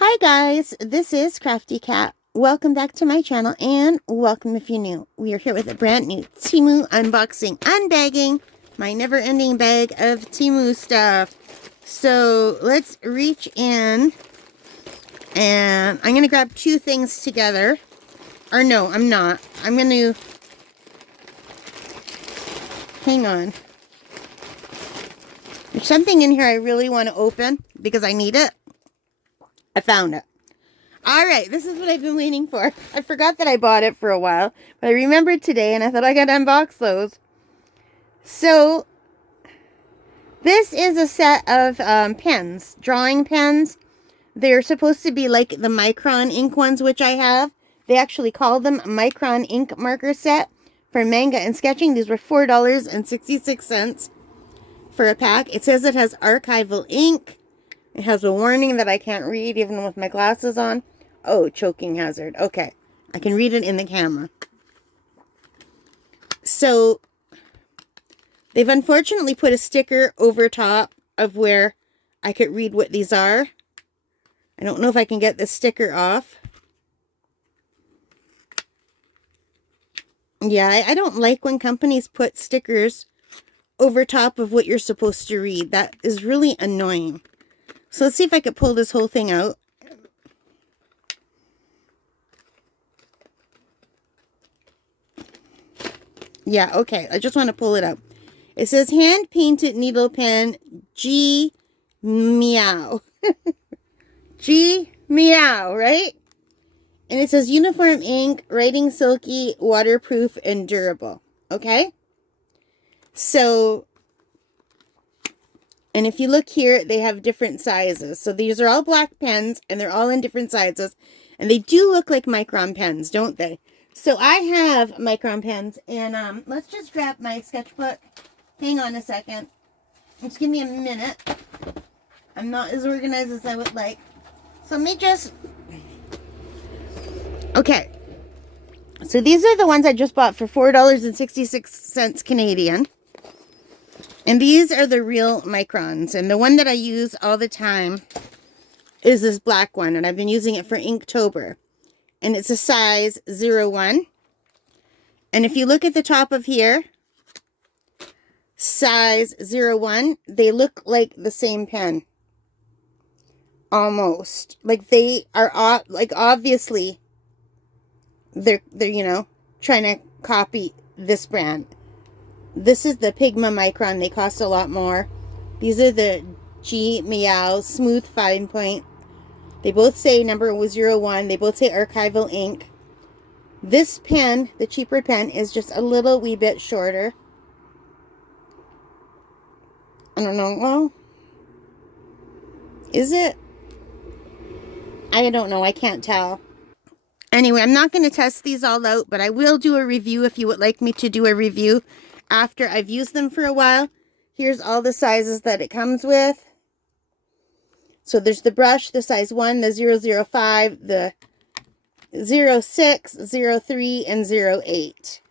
Hi guys, this is Crafty Cat. Welcome back to my channel and welcome if you're new. We are here with a brand new Temu unboxing, unbagging, my never-ending bag of Temu stuff. So let's reach in and I'm going to grab two things together. Or no, I'm not. I'm going to... Hang on. There's something in here I really want to open because I need it. I found it. Alright, this is what I've been waiting for. I forgot that I bought it for a while, but I remembered today and I thought I gotta unbox those. So, this is a set of pens, drawing pens. They're supposed to be like the Micron ink ones, which I have. They actually call them Micron ink marker set for manga and sketching. These were $4.66 for a pack. It says it has archival ink. It has a warning that I can't read even with my glasses on. Oh, choking hazard. Okay. I can read it in the camera. So, they've unfortunately put a sticker over top of where I could read what these are. I don't know if I can get this sticker off. Yeah, I don't like when companies put stickers over top of what you're supposed to read. That is really annoying. So let's see if I could pull this whole thing out. Yeah, okay. I just want to pull it out. It says hand-painted needle pen JiMiao. JiMiao, right? And it says uniform ink, writing silky, waterproof, and durable. Okay? So... And if you look here, they have different sizes. So these are all black pens, and they're all in different sizes. And they do look like Micron pens, don't they? So I have Micron pens, and let's just grab my sketchbook. Hang on a second. Just give me a minute. I'm not as organized as I would like. So let me just... Okay. So these are the ones I just bought for $4.66 Canadian. And these are the real Microns. And the one that I use all the time is this black one. And I've been using it for Inktober. And it's a size 01. And if you look at the top of here, size 01, they look like the same pen. Almost. Like they are, like obviously, they're you know, trying to copy this brand. This is the Pigma Micron. They cost a lot more. These are the JiMiao Smooth Fine Point. They both say number 01. They both say archival ink. This pen, the cheaper pen, is just a little wee bit shorter. I don't know. Well, is it? I don't know. I can't tell. Anyway, I'm not going to test these all out, but I will do a review if you would like me to do a review after I've used them for a while. Here's all the sizes that it comes with. So there's the brush, the size 1, the 005, the 06, 03, and 08.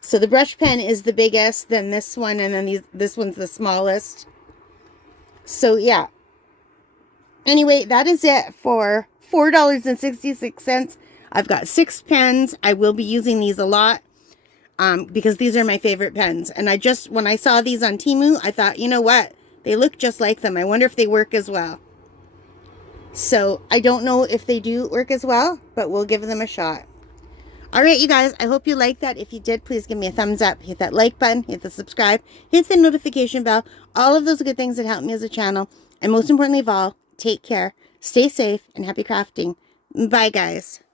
So the brush pen is the biggest, then this one, and then this one's the smallest. So yeah. Anyway, that is it for $4.66. I've got 6 pens. I will be using these a lot. Because these are my favorite pens. And when I saw these on Temu, I thought, you know what? They look just like them. I wonder if they work as well. So, I don't know if they do work as well, but we'll give them a shot. Alright, you guys, I hope you liked that. If you did, please give me a thumbs up. Hit that like button, hit the subscribe, hit the notification bell. All of those good things that help me as a channel. And most importantly of all, take care, stay safe, and happy crafting. Bye, guys.